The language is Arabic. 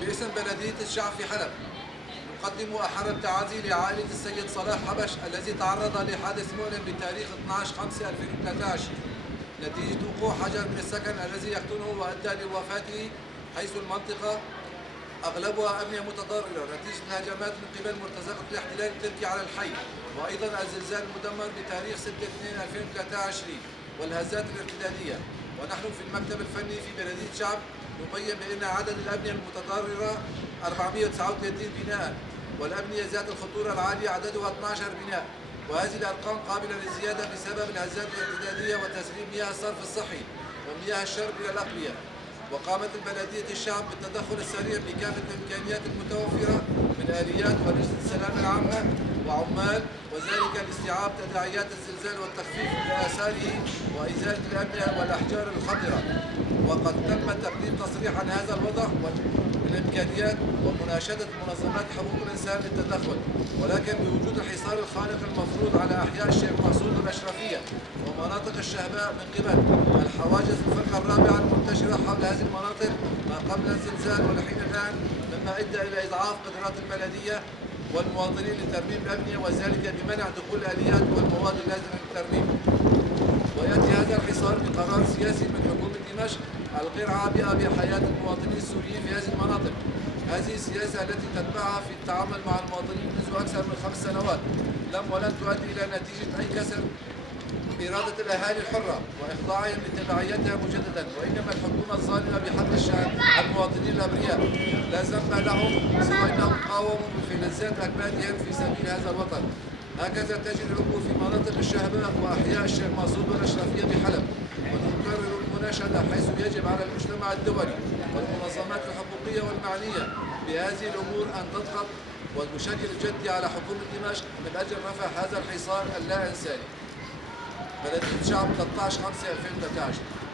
باسم بلدية الشعب في حلب نقدم أحر التعازي لعائلة السيد صلاح حبش الذي تعرض لحادث مؤلم بتاريخ 12/5/2013 نتيجة وقوع حجر من السكن الذي يقطنه وأدى لوفاته، حيث المنطقة أغلبها أبنية متضررة نتيجة الهجمات من قبل مرتزقة الاحتلال التركي على الحي، وأيضا الزلزال المدمر بتاريخ 6/2/2023 والهزات الارتدادية. ونحن في المكتب الفني في بلدية شعب نبين بأن عدد الأبنية المتضررة 439 بناء، والأبنية ذات الخطورة العالية عددها 12 بناء، وهذه الأرقام قابلة للزيادة بسبب الهزات الارتدادية وتسريب مياه الصرف الصحي ومياه الشرب إلى الأقبية. وقامت البلدية الشعب بالتدخل السريع بكافة الإمكانيات المتوفرة من آليات ولجنة السلامة العامة وعمال، وذلك لاستيعاب تداعيات الزلزال والتخفيف من آثاره وإزالة الأبنية والأحجار الخطرة. وقد تم تقديم تصريح عن هذا الوضع بالإمكانيات ومناشدة منظمات حقوق الإنسان للتدخل، ولكن بوجود الحصار الخانق المفروض على أحياء الشيخ مقصود والأشرفية ومناطق الشهباء من قبل الحواجز الفرقة الرابعة المنتشرة حول هذه المناطق ما قبل الزلزال والحين الآن، مما أدى إلى إضعاف قدرات البلدية والمواطنين لترميم الأبنية، وذلك بمنع دخول الآليات والمواد اللازمة للترميم. ويأتي هذا الحصار بقرار سياسي من حكومة دمشق الغير عابئة بحياة المواطنين السوريين في هذه المناطق. هذه السياسة التي تتبعها في التعامل مع المواطنين منذ أكثر من 5 سنوات ولن تؤدي إلى نتيجة أي كسر إرادة الأهالي الحرة وإخضاعهم لتبعيتها مجددا، وإنما الحكومة الظالمة بحق المواطنين الأبرياء لا ذنب لهم سوى أنهم قاوموا بفلذات أكبادهم في سبيل هذا الوطن. هكذا تجري الأمور في مناطق الشهباء وأحياء الشيخ مقصود والأشرفية بحلب. ونكرر المناشدة حيث يجب على المجتمع الدولي والمنظمات الحقوقية والمعنية بهذه الأمور أن تضغط وبشكل جدي على حكومة دمشق من أجل رفع هذا الحصار اللا إنساني. بلدية شعب 13/5/2013.